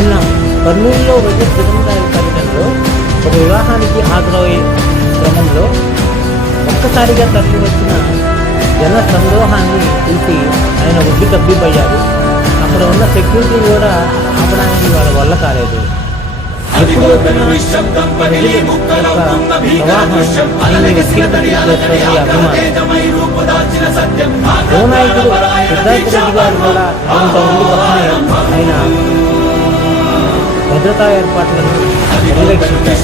నిన్న కర్నూలులో వైఎస్ జగన్ గారి పర్యటనలో ఒక వివాహానికి హాజరయ్యే క్రమంలో ఒక్కసారిగా తరలి వచ్చిన జన సందోహాన్ని చూసి ఆయన ఉద్ది తబ్బిబ్బయ్యారు. అక్కడ ఉన్న సెక్యూరిటీ కూడా ఆపడానికి వాళ్ళ వల్ల కాలేదు. ఎప్పుడు హోంనాయకుడు సిద్ధార్థ రెడ్డి గారు కూడా కొంతమంది పక్కనే ఆయన భద్రతా ఏర్పాట్లను పర్యవేక్షించారు.